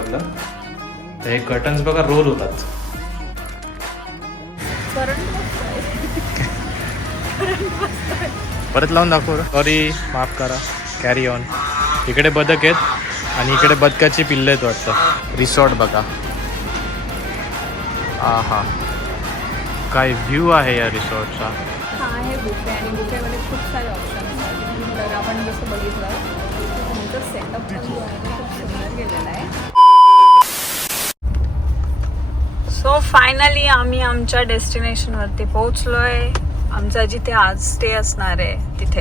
दाबलं तर हे कर्टन्स बघा रोल होतात. परत लावून दाखव सॉरी माफ करा. कॅरी ऑन इकडे बदक आहेत आणि इकडे बदकाची पिल्लं आहेत वाटतं. रिसॉर्ट बघा. हा हा काय व्ह्यू आहे या रिसॉर्टचा हा आहे बुफे आणि बुफेमध्ये खूप सारे ऑप्शन्स आहेत. तर आपण जसं बघितलं तुमचं सेटअप पण जो आहे ना खूप सुंदर केलेला आहे. सो फायनली आम्ही आमच्या डेस्टिनेशनवरती पोहोचलोय. आमचा जिथे आज स्टे असणार आहे तिथे.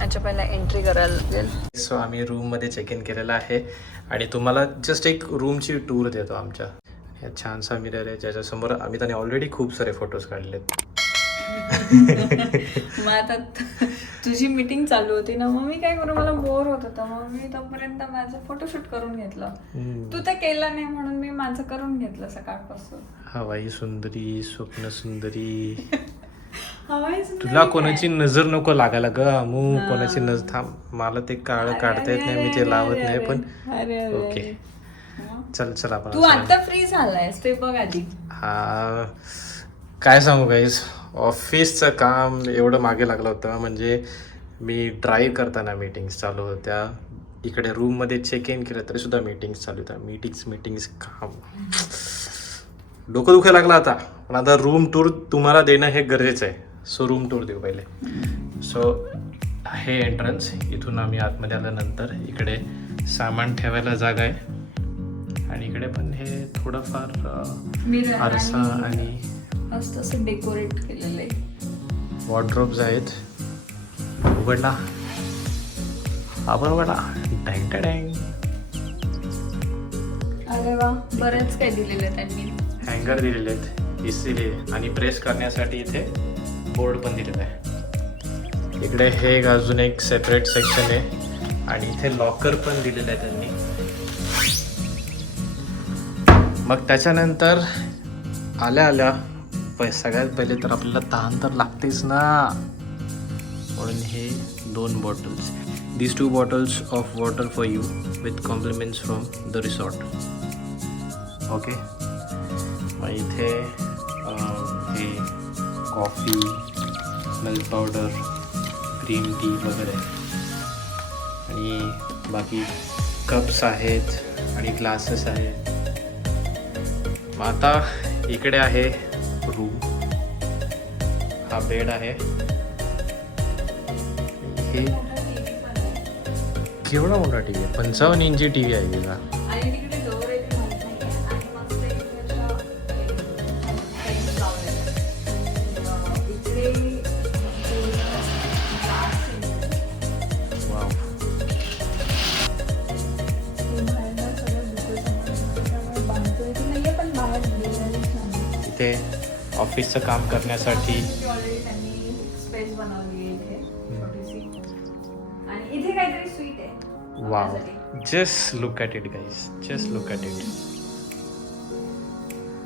याच्या पहिला एंट्री करायला लागेल. सो आम्ही रूममध्ये चेक इन केलेलं आहे. आणि तुम्हाला जस्ट एक रूमची टूर देतो आमच्या. या छानसा मिरर आहे ज्याच्यासमोर आम्ही त्याने ऑलरेडी खूप सारे फोटोज काढलेत. तुझी मीटिंग चालू होती ना मग मी काय करू मला बोर होत होतं. मग मी तोपर्यंत माझं फोटोशूट करून घेतलं. तू ते केलं नाही म्हणून मी माझं करून घेतलं सकाळपासून. हवाई सुंदरी स्वप्न सुंदरी. हवाई सुंदर तुला कोणाची नजर नको लागायला ग अमू. कोणाची नजर थांब. मला ते काळ काढता येत नाही मी ते लावत नाही पण अरे अरे ओके. चल चल आपण तू आता फ्री झालायस ते बघ आधी. हा. काय सांगू गाईज ऑफिसचं काम एवढं मागे लागलं होतं. म्हणजे मी ड्राईव्ह करताना मीटिंग्स चालू होत्या. इकडे रूममध्ये चेक इन केलं तरी सुद्धा मीटिंग्स चालू होत्या. मीटिंग्स मीटिंग्स काम. डोकं दुखायला लागलं आता. पण आता रूम टूर तुम्हाला देणं हे गरजेचं आहे. सो रूम टूर देऊ पहिले. सो हे एंट्रन्स इथून आम्ही आतमध्ये आल्यानंतर इकडे सामान ठेवायला जागा आहे. आणि इकडे पण हे थोडंफार आरसा आणि मस्त असं डेकोरेट केलेलं आहे. वॉर्ड्रोब्स आहेत. उघडला. आपण उघडला. डँग डँग अरे वा बरेच काय दिलेलं त्यांनी. हँगर दिलेले आहेत इस्त्री दिले आणि प्रेस करण्यासाठी इथे बोर्ड पण दिलेला आहे. इकडे हे अजून एक सेपरेट सेक्शन आहे. आणि इथे लॉकर पण दिलेलं आहे त्यांनी. मग त्याच्यानंतर आल्या आल्या. प सगळ्यात पहिले तर आपल्याला तहान तर लागतेच ना. म्हणून हे दोन bottles these two bottles of water for you with compliments from the resort okay मग इथे हे coffee milk powder green tea वगैरे. आणि बाकी कप्स आहेत आणि ग्लासेस आहेत. मग आता इकडे आहे रूम हा बेड आहे हे केवढा मोठा टी व्ही आहे पंचावन्न इंची टी व्ही आहे तिला नाहीये. आणि मस्त इथे ऑफिसचं काम करण्यासाठी. इथे already त्यांनी space बनवली आहे इथे, छोटीशी. आणि इथे काहीतरी स्वीट आहे. वाव आपल्यासाठी. Just look at it guys just look at it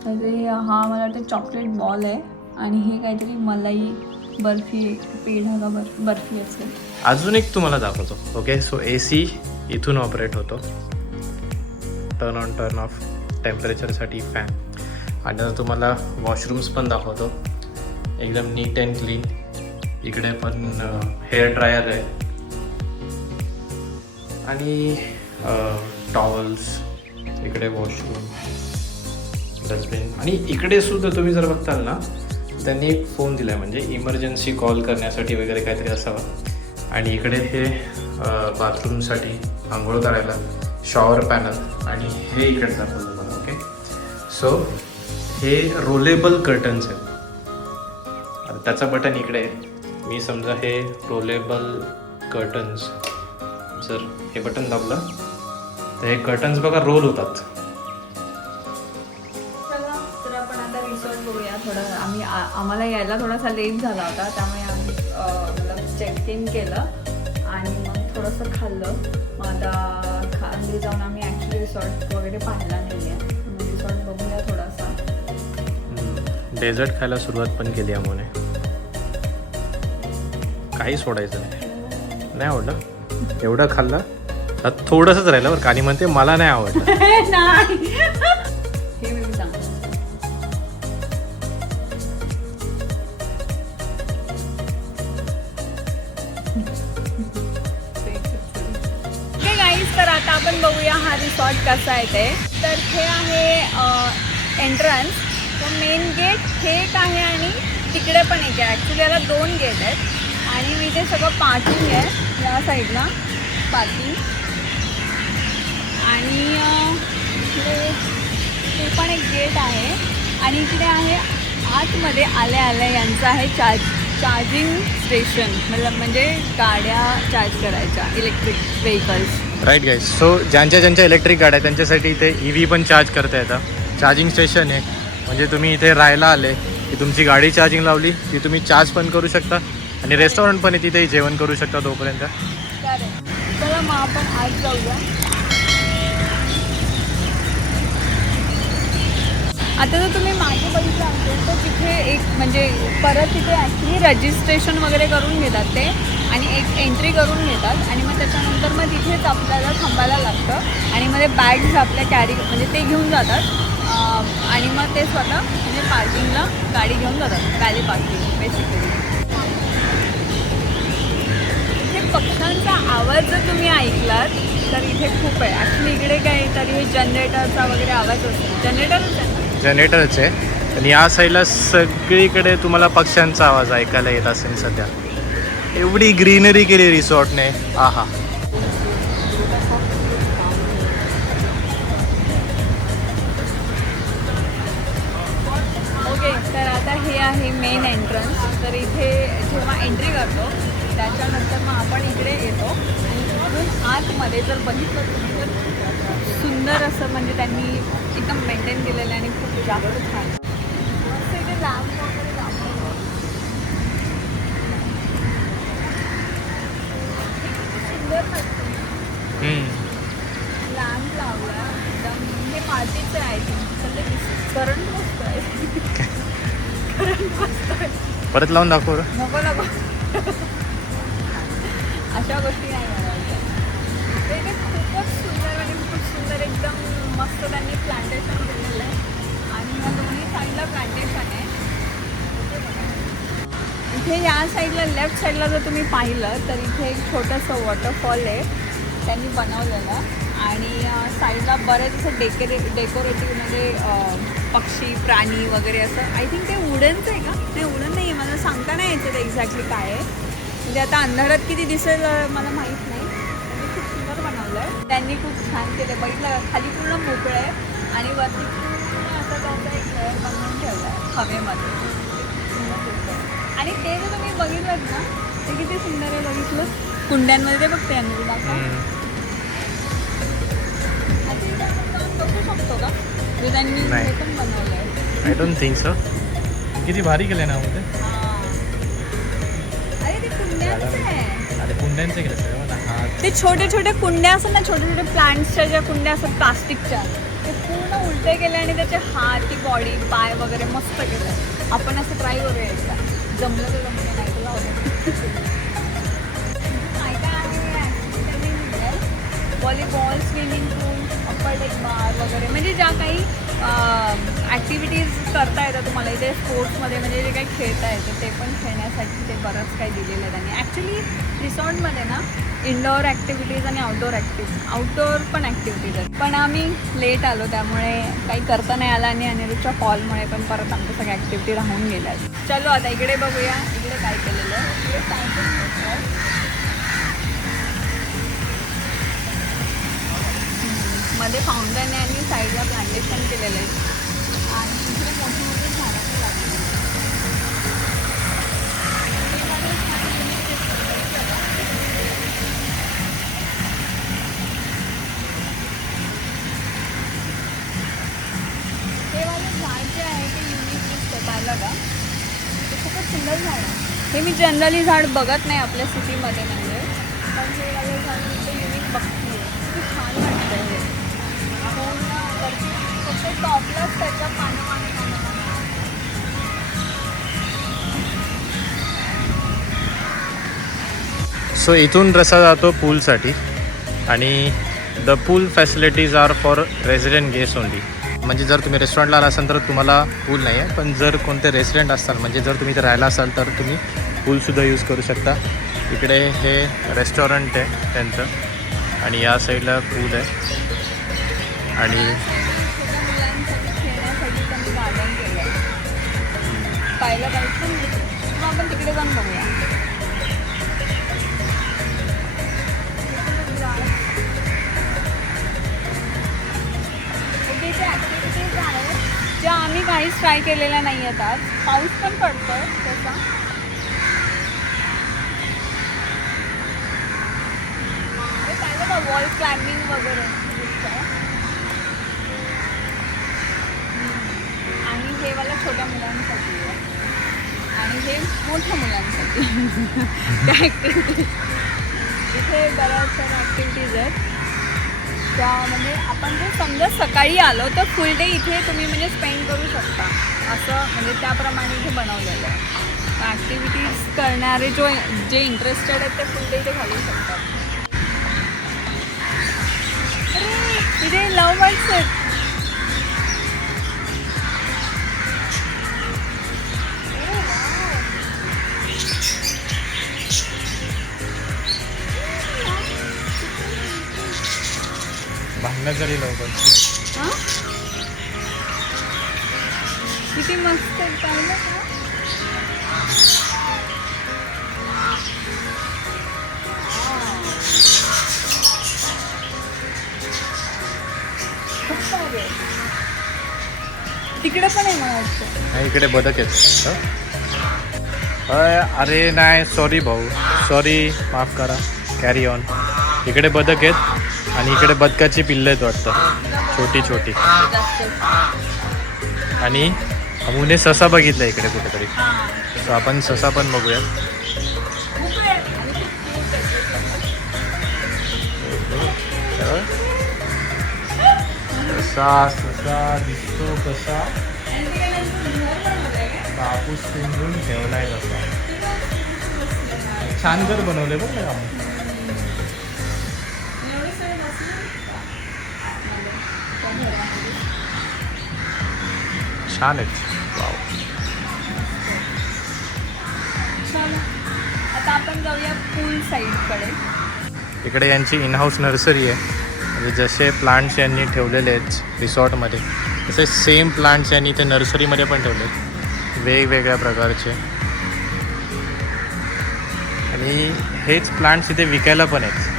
काहीतरी हा मला वाटतं चॉकलेट बॉल आहे. आणि हे काहीतरी मलाई बर्फी पेढा का बर्फ बर्फी असेल. अजून एक तुम्हाला दाखवतो. ओके सो ए सी इथून ऑपरेट होतो. टर्न ऑन टर्न ऑफ टेम्परेचरसाठी फॅन आणि आता तुम्हाला वॉशरूम्स पण दाखवतो. एकदम नीट अँड क्लीन इकडे पण हेअर ड्रायर आहे. आणि टॉवल्स इकडे वॉशरूम डस्टबिन आणि इकडे सुद्धा तुम्ही जर बघताल ना त्यांनी एक फोन दिला आहे म्हणजे इमर्जन्सी कॉल करण्यासाठी वगैरे काहीतरी असावं. आणि इकडे हे बाथरूमसाठी आंघोळ करायला शॉवर पॅनल आणि हे इकडे दाखवलं तुम्हाला ओके सो हे रोलेबल कर्टन्स आहेत. आता त्याचं बटन इकडे आहे. मी समजा हे रोलेबल कर्टन्स जर हे बटन दाबलं तर हे कर्टन्स बघा रोल होतात. तर आपण आता थोडं. आम्ही आम्हाला यायला थोडासा लेट झाला होता त्यामुळे आम्ही मतलब चेक इन केलं आणि मग थोडंसं खाल्लं. मग आता खाली म्हणजे जाऊन आम्ही ॲक्च्युली रिसॉर्ट वगैरे पाहिला नाही आहे रिसॉर्ट बघूया थोडं. डेझर्ट खायला सुरुवात पण केली अमोने. काही सोडायचं नाही. नाही आवडलं? एवढं खाल्लं? तर थोडंसंच राहिलं बरं का. आणि म्हणते मला नाही आवडलं. हे तर आता आपण बघूया हा रिसॉर्ट कसा आहे ते. तर हे आहे एंट्रन्स मेन गेट हे एक आहे आणि तिकडे पण एक आहे. ॲक्च्युली याला दोन गेट आहेत. आणि मी ते सगळं पार्किंग आहे या साईडला पार्किंग आणि अ, इकडे ते पण एक गेट आहे. आणि इकडे आहे आतमध्ये आल्या आल्या यांचं आहे चार्ज चार्जिंग स्टेशन मतलब म्हणजे गाड्या चार्ज करायच्या electric vehicles right guys so ज्यांच्या ज्यांच्या इलेक्ट्रिक गाड्या आहेत, त्यांच्यासाठी इथे ई व्ही पण चार्ज करता येतं. चार्जिंग स्टेशन आहे. म्हणजे तुम्ही इथे राहायला आले की तुमची गाडी चार्जिंग लावली ती तुम्ही चार्ज पण करू शकता आणि रेस्टॉरंट पण तिथे जेवण करू शकता तोपर्यंत. चला मग आपण आज जाऊया. आता जर तुम्ही मागे बघितलं असेल तर तिथे एक म्हणजे परत तिथे ॲक्च्युली रजिस्ट्रेशन वगैरे करून घेतात ते आणि एक एंट्री करून घेतात आणि मग त्याच्यानंतर मग तिथेच आपल्याला थांबायला लागतं आणि मग ते बॅग्स आपल्या कॅरी म्हणजे ते घेऊन जातात. आणि मग ते स्वतः म्हणजे पार्किंगला गाडी घेऊन जातात वॅली पार्किंग बेसिकली इथे पक्ष्यांचा आवाज जर तुम्ही ऐकलात तर इथे खूप आहे. ॲक्च्युली इकडे काय तरी हे जनरेटरचा वगैरे आवाज असतो. जनरेटरच आहे जनरेटरच आहे. आणि या साईडला सगळीकडे तुम्हाला पक्ष्यांचा आवाज ऐकायला येत असेल सध्या. एवढी ग्रीनरी केली रिसॉर्टने आहा. एंट्री करतो त्याच्यानंतर मग आपण इकडे येतो आणि इकडून आतमध्ये जर बघितलं तुम्ही तर सुंदर असं म्हणजे त्यांनी एकदम मेंटेन केलेलं आहे आणि खूप जास्त छान इथे वगैरे. सुंदर. लॅम्प लावला एकदम हे पार्टीचं आहे करंट मस्त आहे करंट मस्त आहे परत लावून दाखव. नको इथे या साईडला लेफ्ट साईडला जर तुम्ही पाहिलं तर इथे एक छोटंसं वॉटरफॉल आहे. त्यांनी बनवलेलं. आणि साईडला बरेच असं डेकोरे डेकोरेटिव्ह म्हणजे पक्षी प्राणी वगैरे असं. आय थिंक ते उडनचं आहे का? नाही उडन नाही आहे मला सांगता नाही येते ते एक्झॅक्टली काय आहे. म्हणजे आता अंधारात किती दिसेल मला माहीत नाही. म्हणजे खूप सुंदर बनवलं आहे त्यांनी खूप छान केलं बघितलं खाली पूर्ण मोकळं आहे. आणि वरती पूर्ण असं त्यांचा एक घर बनवून ठेवला आहे हवेमध्ये. आणि ते जर तुम्ही बघितलं ना ते किती सुंदर आहे बघितलं कुंड्यांमध्ये ते बघते जाऊन बघू शकतो का? म्हणजे त्यांनी नाही. पण बनवलं आहे आय डोंट थिंक सो किती भारी केलं ना मध्ये अरे ते कुंड्यांचं आहे. अरे कुंड्यांचं केलं सगळं मला हात ते छोटे छोटे कुंड्या असतात ना छोटे छोटे प्लांट्सच्या ज्या कुंड्या असतात प्लास्टिकच्या ते पूर्ण उलटे केले आणि त्याचे हात ती बॉडी पाय वगैरे मस्त केलं. आपण असं ट्राय करूया एकदा. Volleyball swimming pool upper deck bar वगैरह। म्हणजे ज्या काही ॲक्टिव्हिटीज करता येतात तुम्हाला. इथे स्पोर्ट्समध्ये म्हणजे जे काही खेळता येतं ते पण खेळण्यासाठी ते बरंच काही दिलेलं आहे त्यांनी. ॲक्च्युली रिसॉर्टमध्ये ना इनडोअर ॲक्टिव्हिटीज आणि आउटडोअर ॲक्टिव्ह आउटडोअर पण ॲक्टिव्हिटीज आहेत. पण आम्ही लेट आलो त्यामुळे काही करता नाही आलं आणि अनिरुद्धच्या कॉलमुळे पण परत आमच्या सगळ्या ॲक्टिव्हिटी राहून गेल्या चलो आता इकडे बघूया. इकडे काय केलेलं इकडे मध्ये फाउंडन आहे आणि साईडला प्लांटेशन केलेलं आहे. इकडे हे मला झाड जे आहे ते युनिक दिसतं पाहिलं का ते खूपच सुंदर झाड आहे हे मी जनरली झाड बघत नाही आपल्या सिटीमध्ये म्हणजे. पण हे वाले झाड सो इथून रसा जातो पूलसाठी आणि the pool facilities are for resident guest only म्हणजे जर तुम्ही रेस्टॉरंटला आला असाल तर तुम्हाला पूल नाही आहे पण जर कोणते रेसिडेंट असाल म्हणजे जर तुम्ही इथे राहिला असाल तर तुम्ही पूलसुद्धा यूज करू शकता. इकडे हे रेस्टॉरंट आहे त्यांचं आणि या साईडला पूल आहे. आणि पाहिलं पाहिजे मग आपण तिकडे जाऊन बघूया. ओके जे ॲक्टिव्हिटीज आहेत ज्या आम्ही काहीच ट्राय केलेल्या नाही आहेत आज. पाऊस पण पडतोय तसा. हे पाहिलं का वॉल क्लाइम्बिंग वगैरे. आणि हे वाला छोट्या मुलांसाठी आहे. आणि हे मोठ्या मुलांसाठी. त्या ॲक्टिव्हिटीज इथे बऱ्याच साऱ्या ॲक्टिव्हिटीज आहेत. त्या म्हणजे आपण जर समजा सकाळी आलो तर फुल डे इथे तुम्ही म्हणजे स्पेंड करू शकता. असं म्हणजे त्याप्रमाणे इथे बनवलेलं आहे. ॲक्टिव्हिटीज करणारे जो जे इंटरेस्टेड आहेत ते फुल डे इथे घालू शकतात. अरे इथे लव बर्ड्स आहेत. भांडणं जरी लवकर. हा? किती मस्त आहे पाहिलं का? खूप भारी आहे. तिकडे पण आहे मला वाटतं. नाही इकडे बदक आहेत. अरे नाही सॉरी भाऊ. सॉरी माफ करा. कॅरी ऑन इकडे बदक आहेत. आणि इकडे बदकाची पिल्लं आहेत वाटतं. छोटी छोटी. आणि अमुने ससा बघितला इकडे कुठेतरी. सो आपण ससा पण बघूयात. ससा ससा दिसतो कसा? कापूस पिंजून ठेवलाय कसा छान घर बनवले बघ छान आहेत. वाव. आता आपण जाऊया पूल साईडकडे. इकडे यांची इनहाऊस नर्सरी आहे. म्हणजे जसे प्लांट्स यांनी ठेवलेले आहेत रिसॉर्टमध्ये तसे सेम प्लांट्स यांनी ते नर्सरीमध्ये पण ठेवले आहेत वेगवेगळ्या प्रकारचे. आणि हेच प्लांट्स इथे विकायला पण आहेत.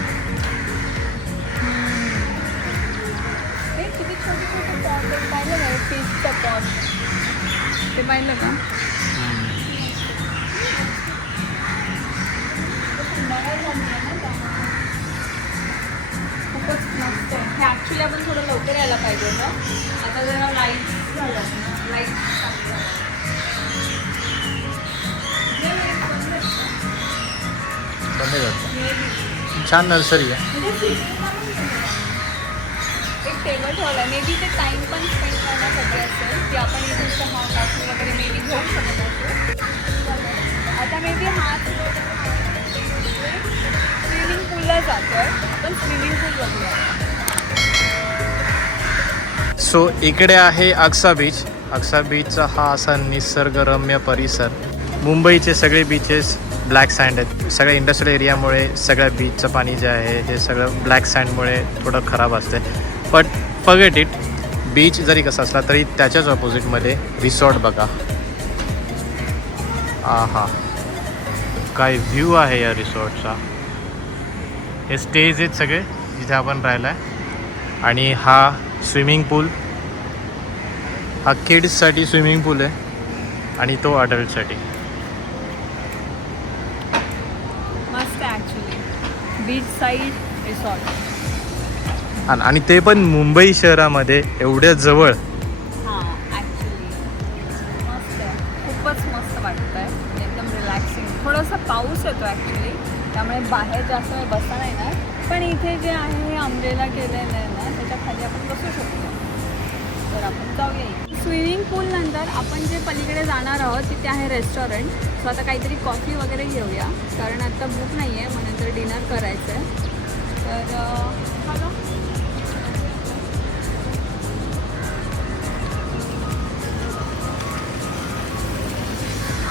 यायला पाहिजे होतं. आता जरा लाइट झालं लाइट बंद छान नर्सरी आहे. एक टेबल ठेवला मे बी ते टाइम पण स्पेंड करण्यासाठी असेल. की आपण इथे चहा कॉफी वगैरे मे बी घेऊ शकत असू. आता मे बी हा स्विमिंग पूलला जातोय. आपण स्विमिंग पूल बघूया. सो इकडे आहे अक्सा बीच अक्सा बीचचा हा असा निसर्गरम्य परिसर. मुंबईचे सगळे बीचेस ब्लॅक सँड आहेत. सगळ्या इंडस्ट्रियल एरियामुळे सगळ्या बीचचं पाणी जे आहे ते सगळं ब्लॅक सँडमुळे थोडं खराब असते बट फगेट इट बीच जरी कसा असला तरी त्याच्याच ऑपोजिटमध्ये रिसॉर्ट बघा. आ हा काय व्ह्यू आहे या रिसॉर्टचा हे स्टेज आहेत सगळे जिथे आपण राहिला आहे आणि हा स्विमिंग पूल. हा किड्ससाठी स्विमिंग पूल आहे आणि तो अडल्टसाठी मस्त ॲक्च्युली बीच साईड रिसॉर्ट आणि आणि ते पण मुंबई शहरामध्ये एवढ्या जवळ. हां खूपच मस्त वाटतं आहे एकदम रिलॅक्सिंग थोडंसं पाऊस येतो ॲक्च्युली त्यामुळे बाहेर जास्त बसता नाही ना पण इथे जे आहे हे आंब्रेला केलेलं आहे. ना खाली आपण बसू शकतो. तर आपण जाऊया स्विमिंग पूल नंतर आपण जे पलीकडे जाणार आहोत तिथे आहे रेस्टॉरंट सो आता काहीतरी कॉफी वगैरे घेऊया. कारण आत्ता भूक नाही आहे मग नंतर डिनर करायचं आहे तर हॅलो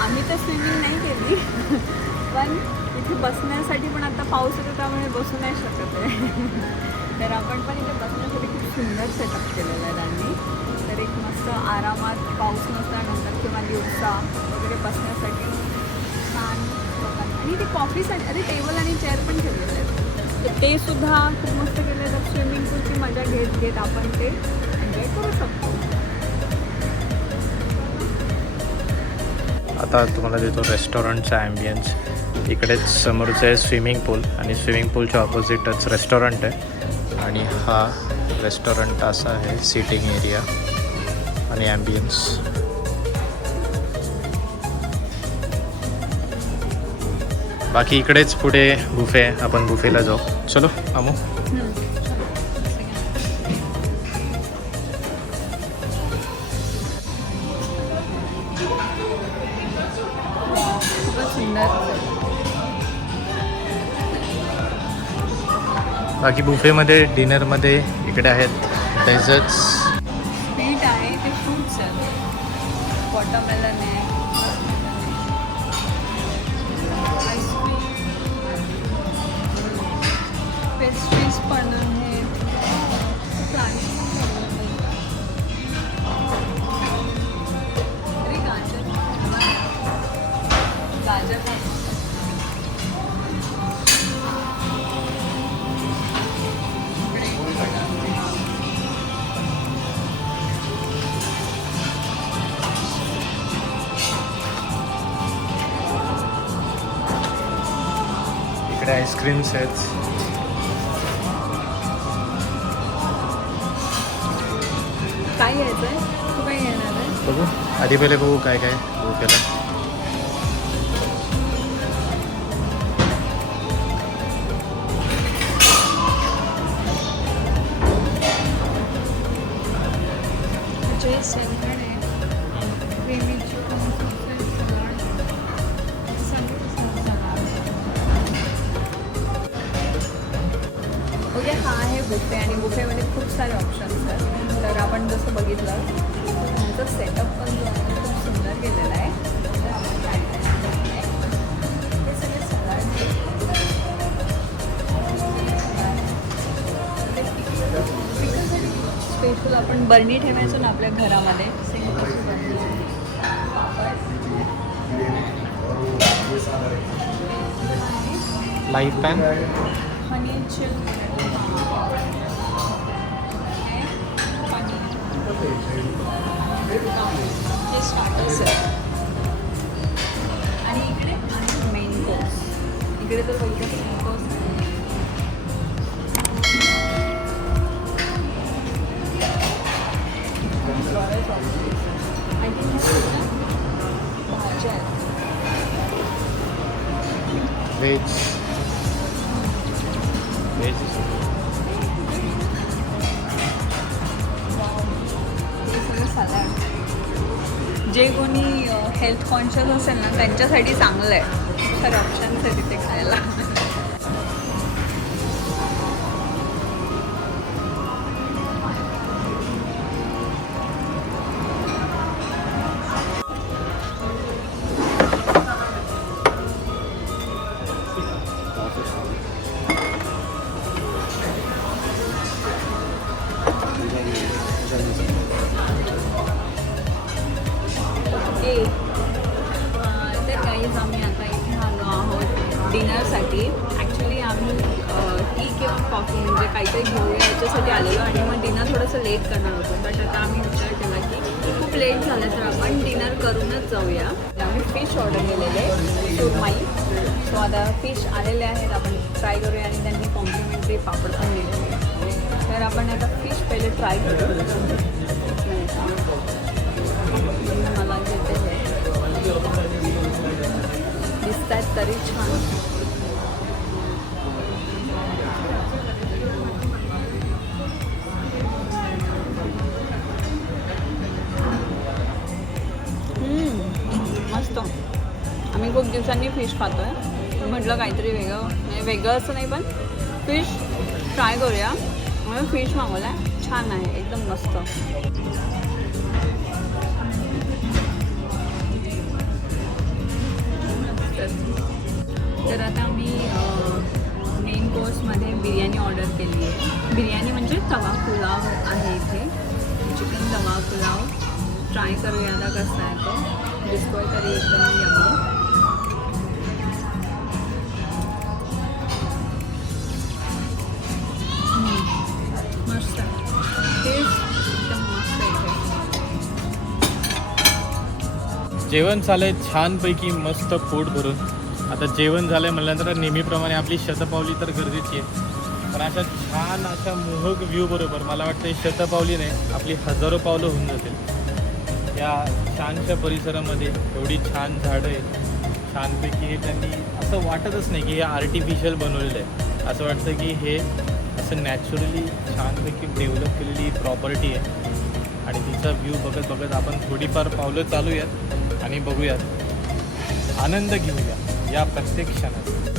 आम्ही तर स्विमिंग नाही केली. पण इथे बसण्यासाठी पण आता पाऊस येतो त्यामुळे बसू नाही शकत आहे. तर आपण पण इथे बसण्यासाठी खूप सुंदर सेटअप केलेलं आहे त्यांनी. तर एक मस्त आरामात पाऊस नसल्यानंतर किंवा दिवसा वगैरे बसण्यासाठी छान आणि ते कॉफीसाठी अरे टेबल आणि चेअर पण ठेवलेले आहेत. ते सुद्धा खूप मस्त केले तर स्विमिंग पूलची मजा घेत घेत आपण ते एन्जॉय करू शकतो. आता तुम्हाला देतो रेस्टॉरंटचा ॲम्बियन्स इकडेच समोरचं आहे स्विमिंग पूल आणि स्विमिंग पूलच्या ऑपोजिटच रेस्टॉरंट आहे. आणि हा रेस्टॉरंट असा आहे सिटिंग एरिया आणि ॲम्बियन्स बाकी इकडेच पुढे बुफे आहे आपण बुफेला जाऊ. चलो अमू बाकी बुफेमध्ये डिनरमध्ये इकडे आहेत. डेझर्ट्स आईस्क्रीम्स आहेत काय घ्यायचं आहे तू. काय घेणार आहे? बघू. आधी पहिले बघू काय काय बर्नी ठेवायचो ना आपल्या घरामध्ये. लाईफ पॅन हे स्टार्टर्स आहे आणि इकडे मेन कोर्स इकडे तर बघितलं व्हेज व्हेज जे कोणी हेल्थ कॉन्शियस असेल ना त्यांच्यासाठी चांगलं आहे. तर ऑप्शन्स आहे तिथे खायला. झालं तर आपण डिनर करूनच जाऊया. आम्ही फिश ऑर्डर केलेले सुरमाई. सो आता फिश आलेले आहेत आपण ट्राय करूया आणि त्यांनी कॉम्प्लिमेंटरी पापड पण दिलेले तर आपण आता फिश पहिले ट्राय करू. मला घेते दिसत आहेत तरी छान. दिवसांनी फिश खातो आहे म्हटलं काहीतरी वेगळं. म्हणजे वेगळं असं नाही पण फिश ट्राय करूया. म्हणून फिश मागवला आहे छान आहे एकदम मस्त. तर आता मी मेन कोर्समध्ये बिर्याणी ऑर्डर केली आहे. बिर्याणी म्हणजे तवा पुलाव आहे इथे. चिकन तवा पुलाव. ट्राय करूया आता कसा आहे तो. दिसतोय तरी एकदम यम्मी जेवण झालंय छानपैकी मस्त पोट भरून. आता जेवण झालंय म्हणल्यानंतर नेहमीप्रमाणे आपली शतपावली तर गरजेची आहे. पण अशा छान अशा मोहक व्ह्यू बरोबर मला वाटतं शतपावली नाही आपली हजारो पावलं होऊन जातील. या छानशा परिसरामध्ये एवढी छान झाडं आहेत. छानपैकी हे त्यांनी असं वाटतच नाही की हे आर्टिफिशियल बनवलेलं आहे. असं वाटतं की हे असं नॅचरली छानपैकी डेव्हलप केलेली प्रॉपर्टी आहे. आणि तिचा व्ह्यू बघत बघत आपण थोडीफार पावलं चालूयात. आणि बघूयात. आनंद घेऊया या प्रत्येक क्षणात.